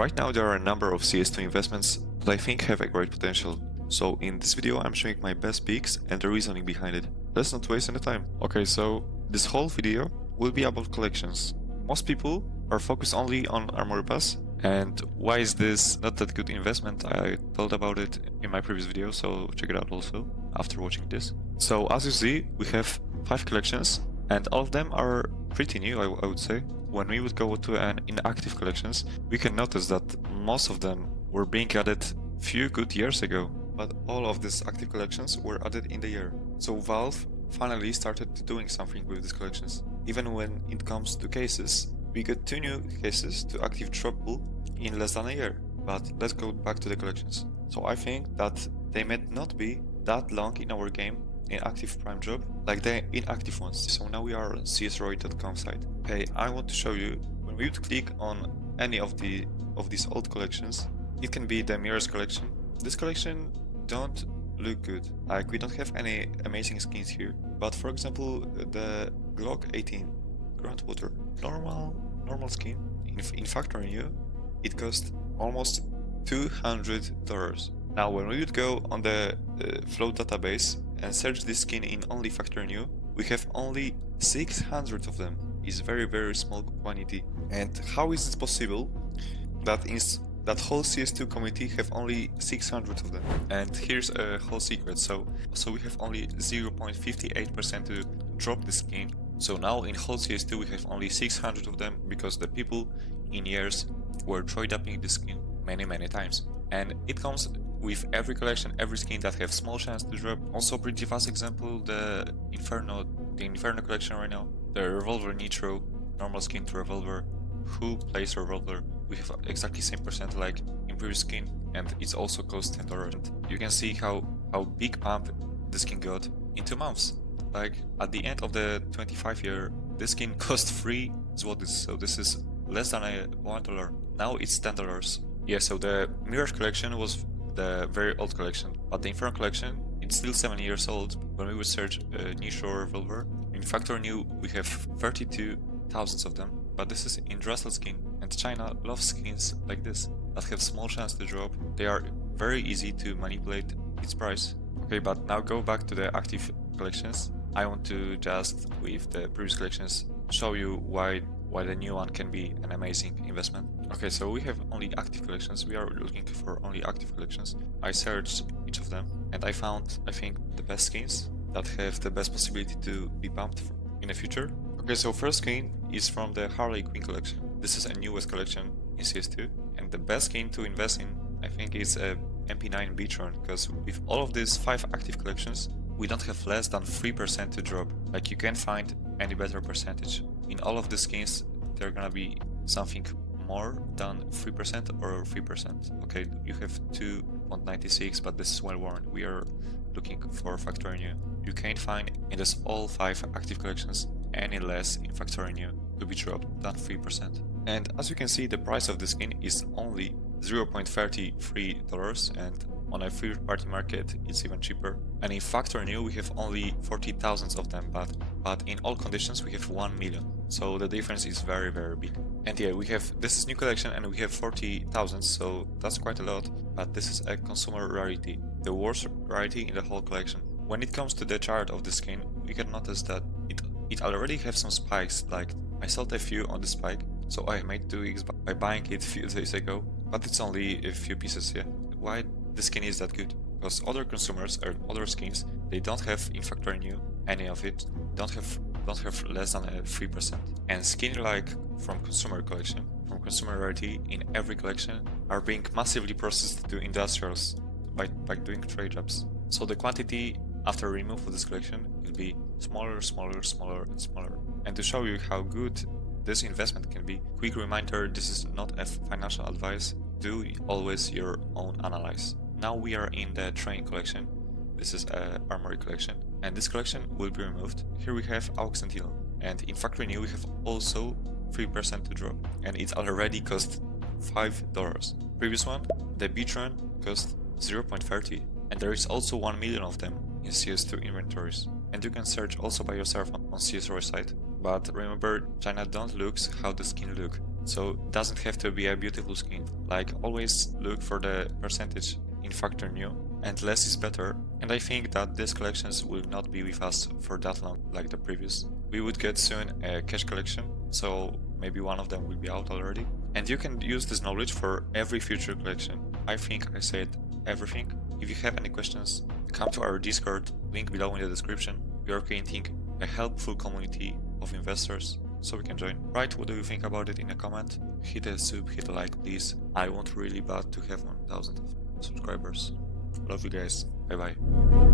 Right now there are a number of CS2 investments that I think have a great potential. So in this video I'm showing my best picks and the reasoning behind it. Let's not waste any time. Okay, so this whole video will be about collections. Most people are focused only on Armory Pass, and why is this not that good investment? I told about it in my previous video, so check it out also after watching this. So as you see, we have 5 collections and all of them are pretty new, I would say. When we would go to an inactive collections, we can notice that most of them were being added few good years ago, but all of these active collections were added in the year. So Valve finally started doing something with these collections. Even when it comes to cases, we got 2 new cases to active drop pool in less than a year. But let's go back to the collections. So I think that they might not be that long in our game in active prime job like the inactive ones. So now we are on csroy.com site. Okay, I want to show you when we would click on any of these old collections. It can be the Mirrors collection. This collection don't look good. Like we don't have any amazing skins here. But for example, the Glock 18 Groundwater normal skin in factory new, it cost almost $200. Now when we would go on the float database and search this skin in only factory new, we have only 600 of them. It's very small quantity. And how is it possible that that whole CS2 community have only 600 of them? And here's a whole secret. So we have only 0.58% to drop the skin. So now in whole CS2 we have only 600 of them because the people in years were trade-upping the skin many times. And it comes with every collection, every skin that have small chance to drop. Also pretty fast example, the Inferno collection right now. The Revolver Nitro, normal skin to Revolver. Who plays Revolver? We have exactly same percent like in previous skin, and it also costs $10. You can see how big pump this skin got in 2 months. Like at the end of the 25 year, this skin cost 3 zlotys, so this is less than $1. Now it's $10. Yeah, so the Mirrors collection was the very old collection, but the Inferno collection, it's still 7 years old. When we would search Nitro Revolver, in Factory New we have 32,000 of them, but this is in Russell skin, and China loves skins like this that have small chance to drop. They are very easy to manipulate its price. Okay, but now go back to the active collections. I want to just, with the previous collections, show you why the new one can be an amazing investment. Okay, so we have only active collections. We are looking for only active collections. I searched each of them and I found, I think, the best skins that have the best possibility to be pumped in the future. Okay, so first skin is from the Harley Quinn collection. This is a newest collection in CS2, and the best skin to invest in, I think, is a MP9 Beatron, because with all of these 5 active collections, we don't have less than 3% to drop. Like you can't find any better percentage. In all of the skins, they're gonna be something more than 3% or 3%. Okay, you have 2.96, but this is well worn. We are looking for factory new. You can't find in this all 5 active collections any less in factory new to be dropped than 3%. And as you can see, the price of the skin is only $0.33, and on a third-party market it's even cheaper. And in factory new we have only 40,000 of them, but in all conditions we have 1 million. So the difference is very big. And yeah, we have this is new collection and we have 40,000, so that's quite a lot, but this is a consumer rarity, the worst rarity in the whole collection. When it comes to the chart of the skin, we can notice that it already have some spikes. Like I sold a few on the spike, so I made 2x by buying it a few days ago, but it's only a few pieces. Yeah, why the skin is that good? Because other consumers or other skins, they don't have in factory new any of it, don't have less than 3%. And skin like from consumer collection, from consumer rarity in every collection are being massively processed to industrials by doing trade jobs. So the quantity after remove of this collection will be smaller and smaller. And to show you how good this investment can be, quick reminder, this is not a financial advice. Do always your own analyze. Now we are in the train collection. This is a armory collection, and this collection will be removed. Here we have Aux Sentinel, and in factory new we have also 3% to drop, and it already cost $5. Previous one, the Beatron, cost 0.30, and there is also 1 million of them in CS2 inventories. And you can search also by yourself on CSRoy site. But remember, China don't look how the skin look. So it doesn't have to be a beautiful skin. Like, always look for the percentage in factor new, and less is better. And I think that these collections will not be with us for that long like the previous. We would get soon a cash collection, so maybe one of them will be out already. And you can use this knowledge for every future collection. I think I said everything. If you have any questions, come to our Discord, link below in the description. We are creating a helpful community of investors, so we can join. Write what do you think about it in a comment. Hit a sub, hit a like, please. I want really bad to have 1000 subscribers. Love you guys. Bye bye.